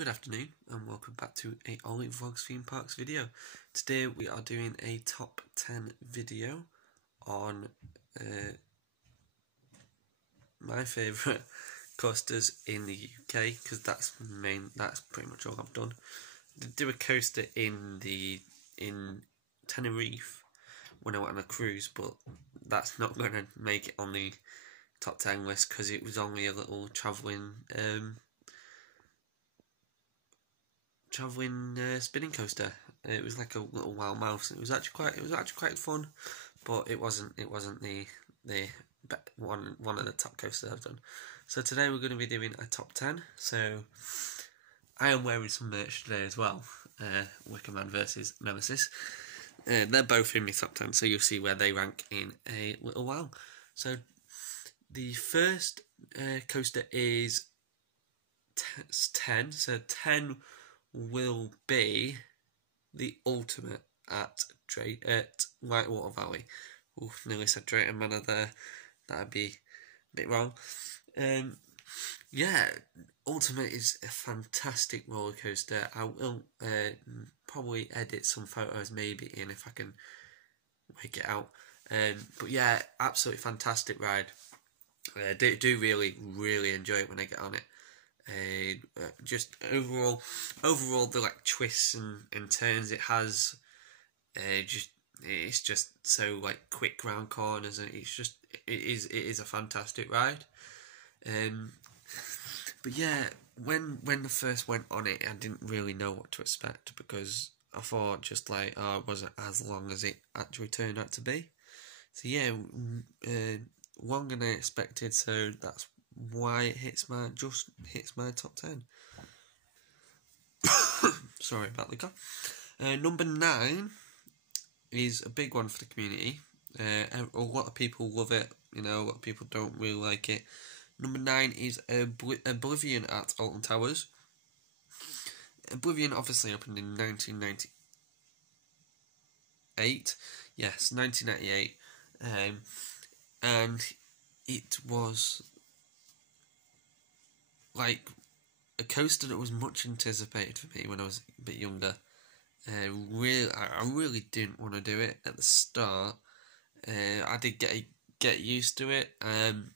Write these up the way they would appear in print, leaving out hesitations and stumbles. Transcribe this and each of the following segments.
Good afternoon and welcome back to a OllyVlogs ThemeParks video. Today we are doing a top 10 video on my favourite coasters in the UK, because that's pretty much all I've done. I did do a coaster in Tenerife when I went on a cruise, but that's not going to make it on the top 10 list because it was only a little travelling spinning coaster. It was like a little wild mouse. It was actually quite fun, but it wasn't the one of the top coasters I've done. So today we're going to be doing a top 10. So I am wearing some merch today as well. Wickerman versus Nemesis. They're both in my top 10, so you'll see where they rank in a little while. So the first coaster is 10. So 10 will be the ultimate at Whitewater Valley. Oof, nearly said Drayton Manor there. That'd be a bit wrong. Yeah, Ultimate is a fantastic roller coaster. I will probably edit some photos maybe in if I can work it out. But yeah, absolutely fantastic ride. Do really enjoy it when I get on it. Just overall the like twists and turns it has, it's just so like quick round corners, and it is a fantastic ride. But yeah, when I first went on it, I didn't really know what to expect, because I thought just like, oh, it wasn't as long as it actually turned out to be. So yeah, longer than I expected, so that's why it just hits my top 10. Sorry about the cough. Number 9 is a big one for the community. A lot of people love it, a lot of people don't really like it. Number 9 is Oblivion at Alton Towers. Oblivion obviously opened in 1998. Yes, 1998. And it was like a coaster that was much anticipated for me when I was a bit younger. I really didn't want to do it at the start. I did get used to it, and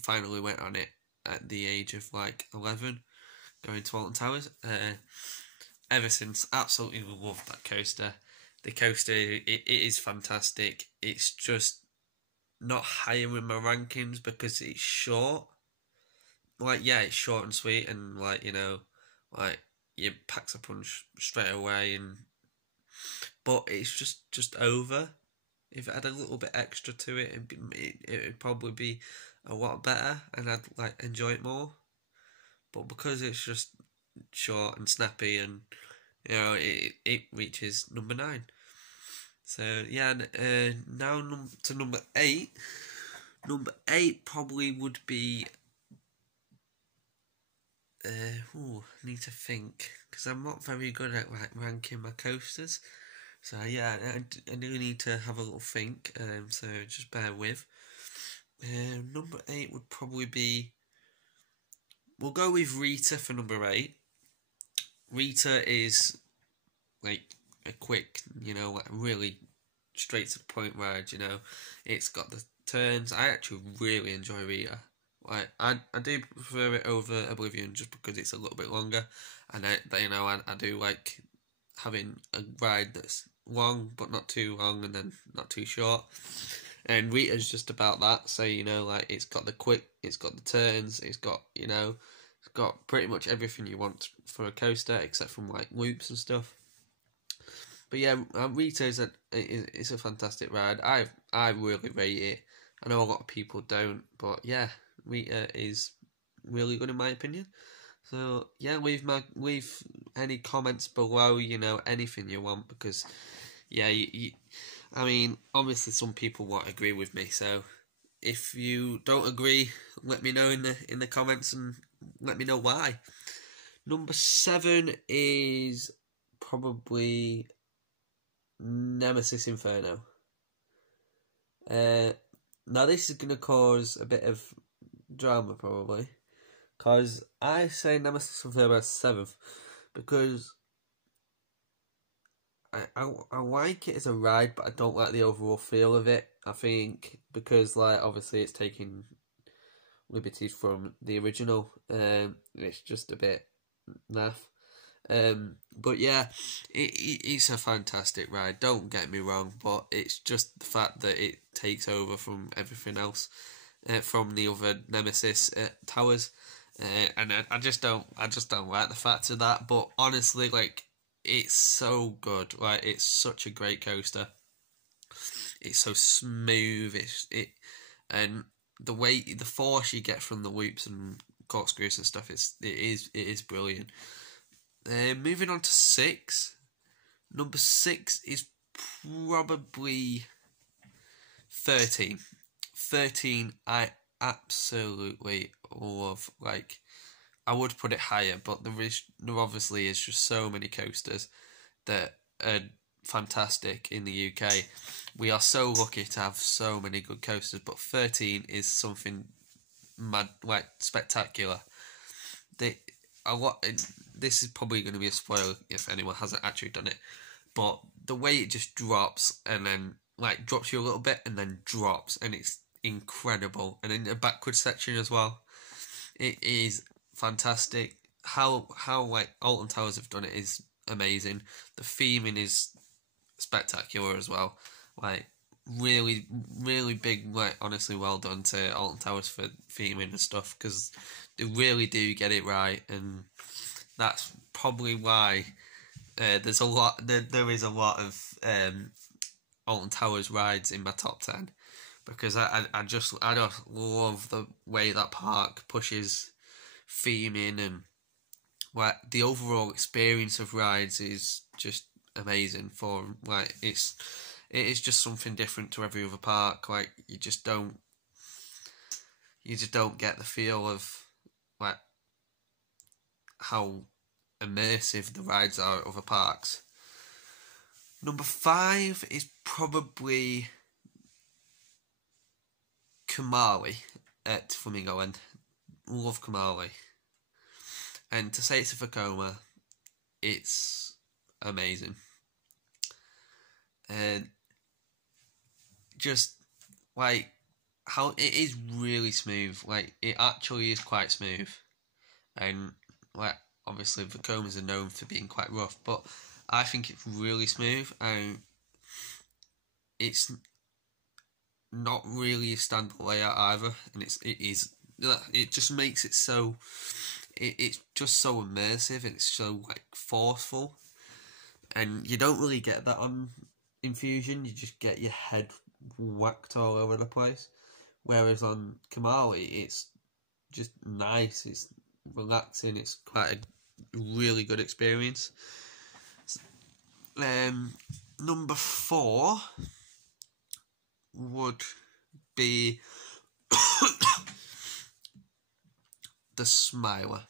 finally went on it at the age of like 11, going to Alton Towers. Ever since, absolutely loved that coaster. The coaster, it is fantastic. It's just not higher in my rankings because it's short. Like, yeah, it's short and sweet, and like, like you packs a punch straight away, but it's just over. If it had a little bit extra to it, it would probably be a lot better, and I'd like enjoy it more. But because it's just short and snappy, and it reaches number 9. So yeah, now to number 8. Number 8 probably would be. Need to think, because I'm not very good at like ranking my coasters. So yeah, I do need to have a little think. So just bear with. Number 8 would probably be. We'll go with Rita for number 8. Rita is like a quick, like really straight to the point ride. It's got the turns. I actually really enjoy Rita. Like I do prefer it over Oblivion just because it's a little bit longer, and I do like having a ride that's long but not too long and then not too short. And Rita's just about that. So like it's got the quick, it's got the turns, it's got it's got pretty much everything you want for a coaster except from like loops and stuff. But yeah, Rita is a fantastic ride. I really rate it. I know a lot of people don't, but yeah, Rita is really good in my opinion. So yeah, leave any comments below, anything you want, because yeah, I mean, obviously some people won't agree with me, so if you don't agree, let me know in the comments and let me know why. Number 7 is probably Nemesis Inferno. Now this is going to cause a bit of drama probably, Because I say Nemesis of the 7th because I like it as a ride, but I don't like the overall feel of it. I think because like obviously it's taking liberties from the original, it's just a bit naff. But yeah, it's a fantastic ride. Don't get me wrong, but it's just the fact that it takes over from everything else, from the other Nemesis towers, and I just don't like the fact of that. But honestly, like it's so good. Like it's such a great coaster. It's so smooth. And the force you get from the loops and corkscrews and stuff it is brilliant. Moving on to 6. Number 6 is probably 13. 13 I absolutely love. Like I would put it higher, but there obviously is just so many coasters that are fantastic in the UK. We are so lucky to have so many good coasters, but 13 is something mad, like spectacular. This is probably going to be a spoiler if anyone hasn't actually done it, but the way it just drops and then like drops you a little bit and then drops, and it's incredible. And in the backward section as well, it is fantastic. How like Alton Towers have done it is amazing. The theming is spectacular as well. Like really big, like honestly well done to Alton Towers for theming and stuff, because they really do get it right, and that's probably why there is a lot of Alton Towers rides in my top 10, because I just love the way that park pushes theming, and like the overall experience of rides is just amazing. For like it is just something different to every other park. Like you just don't get the feel of like how immersive the rides are at other parks. Number 5 is probably Kamali at Flamingo End. Love Kamali. And to say it's a Vekoma, it's amazing. And just like how it is really smooth. Like it actually is quite smooth. And like obviously Vekomas are known for being quite rough, but I think it's really smooth, and it's not really a standard layout either, and it just makes it so it's just so immersive, and it's so like forceful, and you don't really get that on Infusion. You just get your head whacked all over the place, whereas on Kamali it's just nice, it's relaxing, it's quite a really good experience. Number 4 would be the Smiler.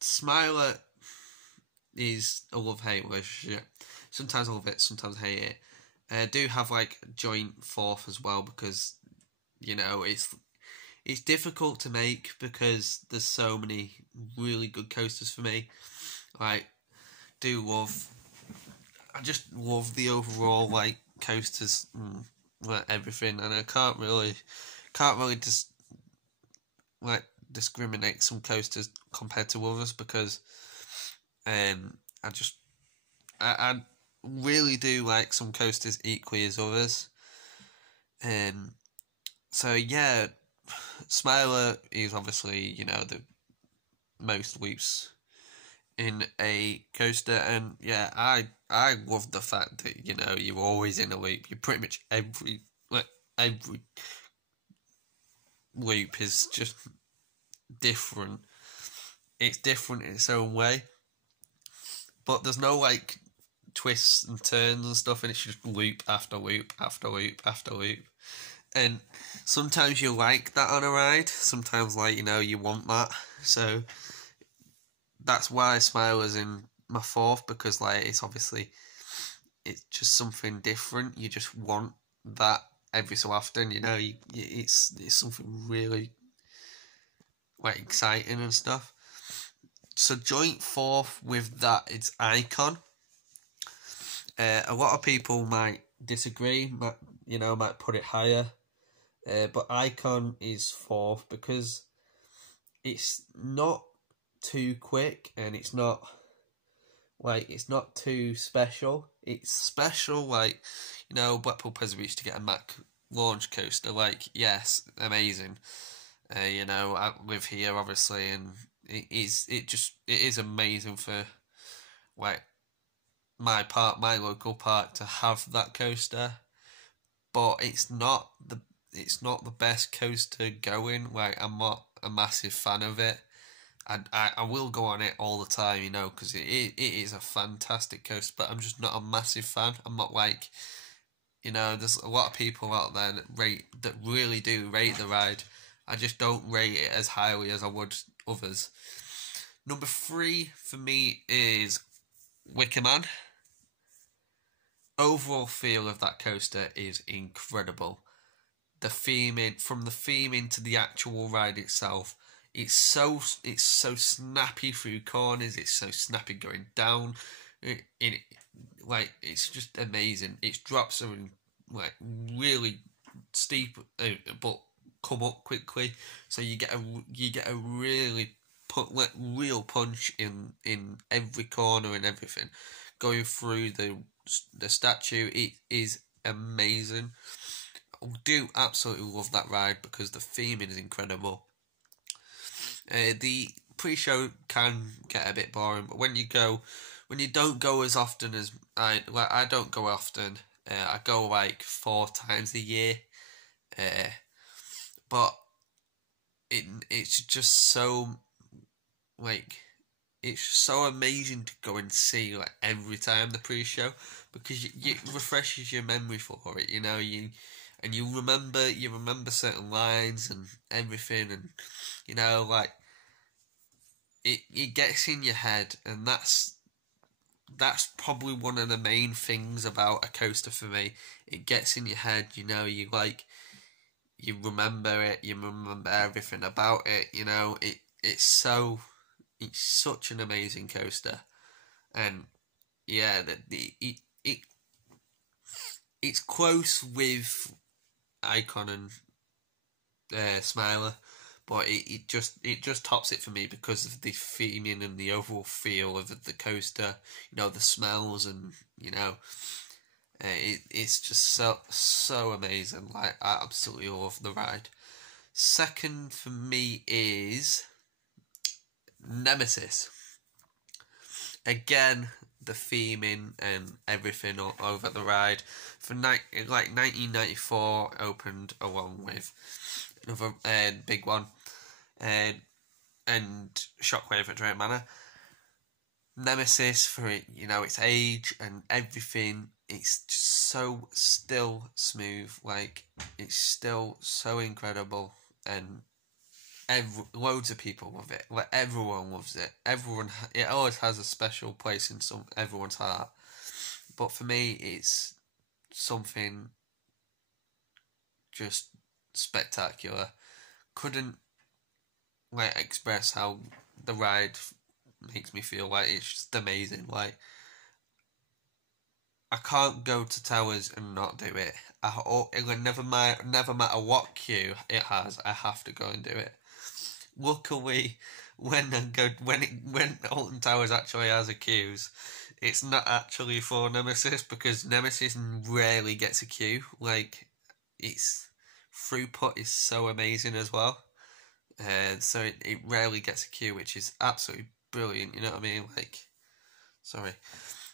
Smiler is a love-hate relationship. Sometimes I love it, sometimes I hate it. I do have like a joint 4th as well, because you know it's difficult to make because there's so many really good coasters for me. Like I just love the overall like coasters and like everything, and I can't really just like discriminate some coasters compared to others, because I really do like some coasters equally as others. So yeah, Smiler is obviously, you know, the most loops in a coaster, and yeah, I love the fact that, you know, you're always in a loop. You pretty much every loop is just different. It's different in its own way, but there's no like twists and turns and stuff, and it's just loop after loop after loop after loop. And sometimes you like that on a ride, sometimes, like, you know, you want that. So that's why Smiler's in my 4th, because like it's just something different. You just want that every so often. You know, it's something really like exciting and stuff. So joint fourth with that, it's Icon. A lot of people might disagree, might put it higher, but Icon is fourth because it's not too quick and it's not too special. It's special, like, Blackpool Pleasure Beach to get a Mack launch coaster. Like, yes, amazing. I live here obviously, and it is amazing for like my local park to have that coaster. But it's not the best coaster going. Like, I'm not a massive fan of it. I will go on it all the time, because it is a fantastic coaster, but I'm just not a massive fan. I'm not like, there's a lot of people out there that really do rate the ride. I just don't rate it as highly as I would others. Number 3 for me is Wicker Man. Overall feel of that coaster is incredible. The theming to the actual ride itself, it's so snappy through corners. It's so snappy going down. It's just amazing. Its drops are like really steep, but come up quickly. So you get a really real punch in every corner and everything. Going through the statue, it is amazing. I do absolutely love that ride because the theming is incredible. The pre-show can get a bit boring, but when you don't go as often as I don't go often. I go like 4 times a year, but it's just so it's so amazing to go and see like every time the pre-show, because it refreshes your memory for it. You remember certain lines and everything, and it gets in your head, and that's probably one of the main things about a coaster for me. It gets in your head. You remember it. You remember everything about it. It's such an amazing coaster, and yeah, it's close with Icon and Smiler, but it just tops it for me because of the theming and the overall feel of the coaster. The smells, and it's just so amazing. Like, I absolutely love the ride. Second for me is Nemesis. Again, the theming and everything all over the ride. For 1994 opened along with another big one, and Shockwave at Drake Manor. Nemesis, for its age and everything, it's just so still smooth. Like, it's still so incredible, and loads of people love it. Like, everyone loves it. It always has a special place in everyone's heart. But for me, it's something just spectacular. Couldn't express how the ride makes me feel. Like, it's just amazing. Like, I can't go to Towers and not do it. Never matter what queue it has, I have to go and do it. Luckily, when Alton Towers actually has a queues, it's not actually for Nemesis, because Nemesis rarely gets a queue. Like, its throughput is so amazing as well, so it rarely gets a queue, which is absolutely brilliant. You know what I mean? Like, sorry,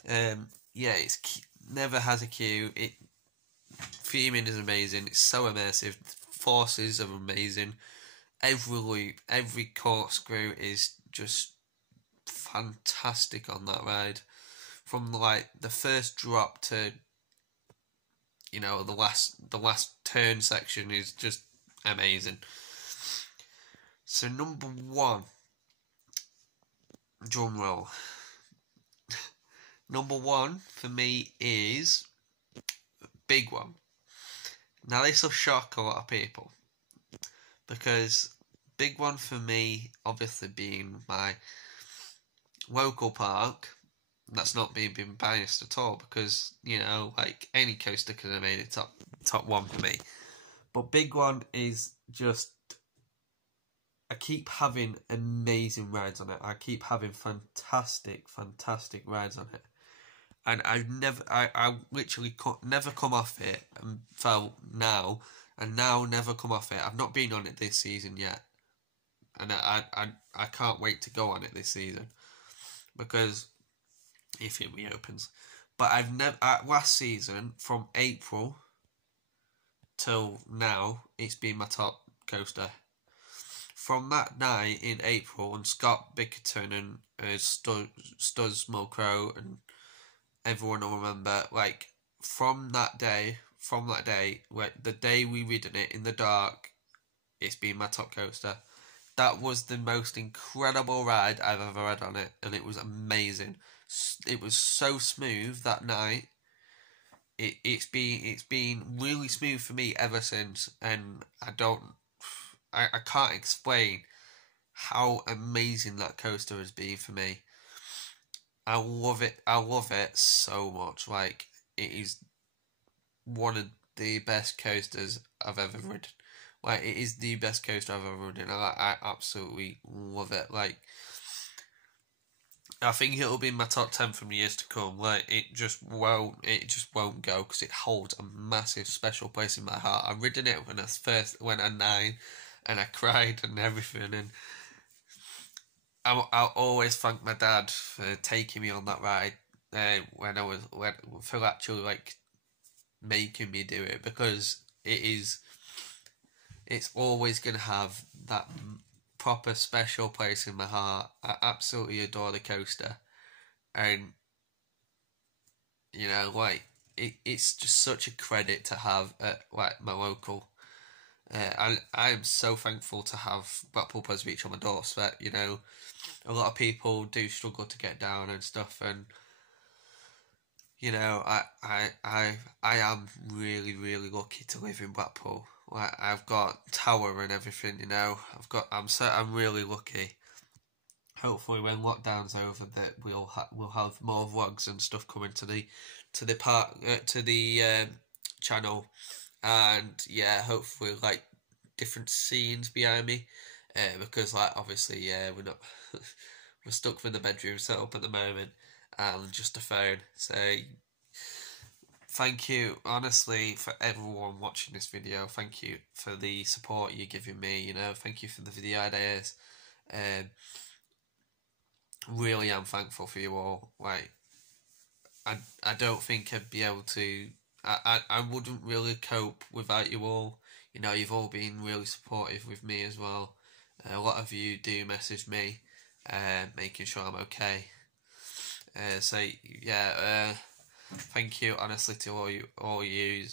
it's never has a queue. Theming is amazing. It's so immersive. The forces are amazing. Every loop, every corkscrew is just fantastic on that ride. From the first drop to the last turn section is just amazing. So number 1, drum roll. Number 1 for me is Big One. Now this will shock a lot of people, because big one for me, obviously being my local park. That's not being biased at all, because you know, like, any coaster could have made it top one for me. But big one is just, I keep having amazing rides on it. I keep having fantastic rides on it. And I literally never come off it, and now never come off it. I've not been on it this season yet. And I can't wait to go on it this season, because if it reopens. But I've never, last season, from April till now, it's been my top coaster. From that night in April, and Scott Bickerton and Stuz Mulcrow and everyone will remember, like, from that day, where the day we ridden it in the dark, it's been my top coaster. That was the most incredible ride I've ever had on it, and it was amazing. It was so smooth that night. It's been really smooth for me ever since, and I can't explain how amazing that coaster has been for me. I love it so much. Like, it is one of the best coasters I've ever ridden. Like, it is the best coaster I've ever ridden. I absolutely love it. Like, I think it'll be in my top 10 from years to come. Like, it just won't go, because it holds a massive special place in my heart. I've ridden it when I first went at 9, and I cried and everything, and I'll always thank my dad for taking me on that ride, for actually, like, making me do it, because it's always going to have that proper special place in my heart. I absolutely adore the coaster, and you know, like, it's just such a credit to have at, like, my local. I am so thankful to have Blackpool Buzz Beach on my doorstep. You know, a lot of people do struggle to get down and stuff, and you know, I am really lucky to live in Blackpool. Like, I've got Tower and everything. You know, I'm really lucky. Hopefully, when lockdown's over, that we'll have more vlogs and stuff coming to the park, to the channel, and yeah, hopefully, like, different scenes behind me, because, like, obviously, yeah, we're not we're stuck with the bedroom set up at the moment, and just a phone. So thank you, honestly, for everyone watching this video. Thank you for the support you're giving me. You know, thank you for the video ideas. Really am thankful for you all. Like, I don't think I'd be able to. I wouldn't really cope without you all. You know, you've all been really supportive with me as well. A lot of you do message me, making sure I'm okay. So yeah, thank you honestly to all you.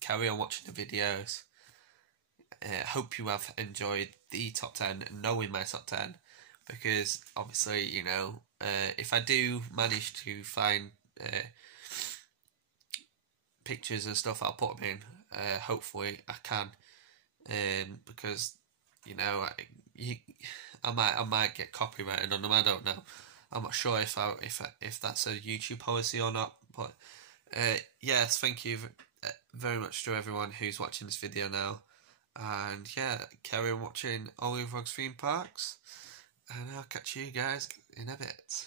Carry on watching the videos. Hope you have enjoyed the top 10 and knowing my top 10, because obviously, you know, if I do manage to find pictures and stuff, I'll put them in. Hopefully I can, because you know, I might get copyrighted on them. I don't know. I'm not sure if that's a YouTube policy or not. But yes, thank you very much to everyone who's watching this video now, and yeah, carry on watching OllyVlogs ThemeParks, and I'll catch you guys in a bit.